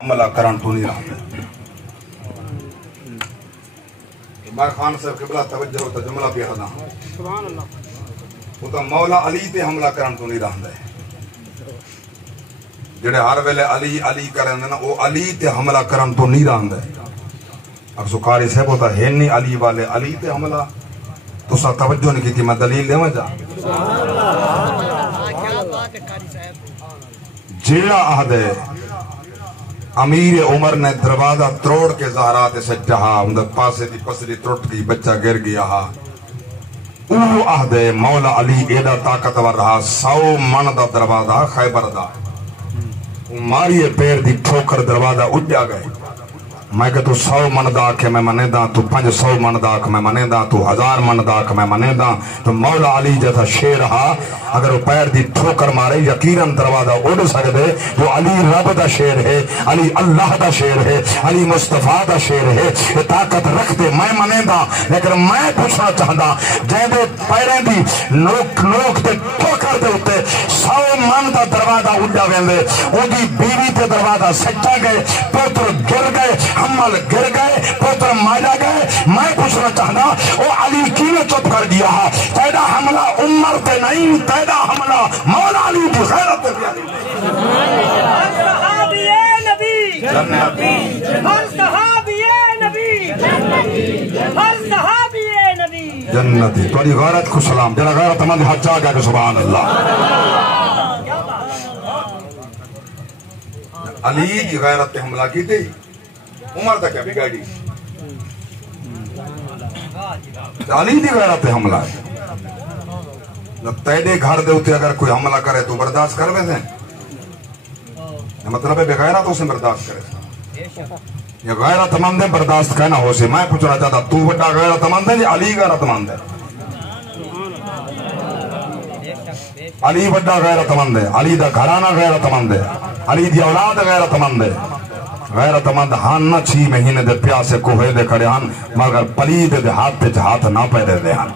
حملہ کرن تو نہیں رہا بار خان صاحب قبلہ توجہ ہوتا جملہ بھی حدا سبحان اللہ وہ تو مولا علی تے حملہ کرن تو نہیں رہا جڑے ہر ویلے علی علی کرن نا وہ علی تے حملہ کرن تو نہیں رہا اب سکاری صاحب ہوتا ہے نہیں علی والے علی تے حملہ تو سا توجہ نہیں کی تھی میں دلیل دے مجھا جیڑا عہد ہے امیر عمر نے دروازہ تروڑ کے زہرات سے چاہا اندر پاسے دی پسری ترٹ گئی بچہ گر گیا او عہد مولا علی ایڈا طاقتور رہا 100 من دا دروازہ خیبر دا ماری پیر دی ٹھوکر دروازہ اجا گئے میں کہ تو 100 من دا کہ میں منے دا تو 500 من دا کہ میں منے دا تو 1000 من دا کہ میں منے دا تو مولا علی جیسا شیر رہا اگر وہ پیر دی ٹھوکر مارے یقیناً دروازہ اڑ سکتے وہ علی رب دا شیر ہے علی اللہ دا شیر ہے علی مصطفیٰ دا شیر ہے یہ طاقت رکھتے میں منے دا لیکن میں پوچھنا چاہتا جیدے پیریں دی نوک تے ٹھوکر دے ہوتے 100 من دا دروازہ اڑا ویندے وہ دی بیوی تے دروازہ سچا گئے پوتر گر گئے حمل گر گئے پوتر مارا گئے میں پوچھنا چاہتا وہ علی کیوں چپ کر دیا ہے تیرا حملہ عمر تے نہیں تیرا حملہ مولا علی کی غیرت ہر صحابی نبی ہر صحابی نبی ہر صحابی نبی جنتی توڑی غیرت کو سلام جنہ غیرت مند حج چاہ گیا کہ سبحان اللہ علی کی غیرت تے حملہ کی تھی عمر تک کیا بگاڑی علی دی غیرت تے حملہ ہے جب تیڑے گھر دے ہوتے اگر کوئی حملہ کرے تو برداشت کر وے دیں مطلب ہے بغیرت اسے برداشت کرے یہ غیرت مند ہے برداشت کہنا ہو سے میں پوچھنا چاہتا تو بڑا غیرت مند ہے یا علی غیرت مند ہے علی بڑا غیرت مند ہے علی دا گھرانہ غیرت مند ہے علی دی اولاد غیرت مند ہے غیرت مند ہاں نہ 6 مہینے دے پیاسے کوہے دے کھڑے ہاں مگر پلید دے ہاتھ نہ پیدے دے ہاں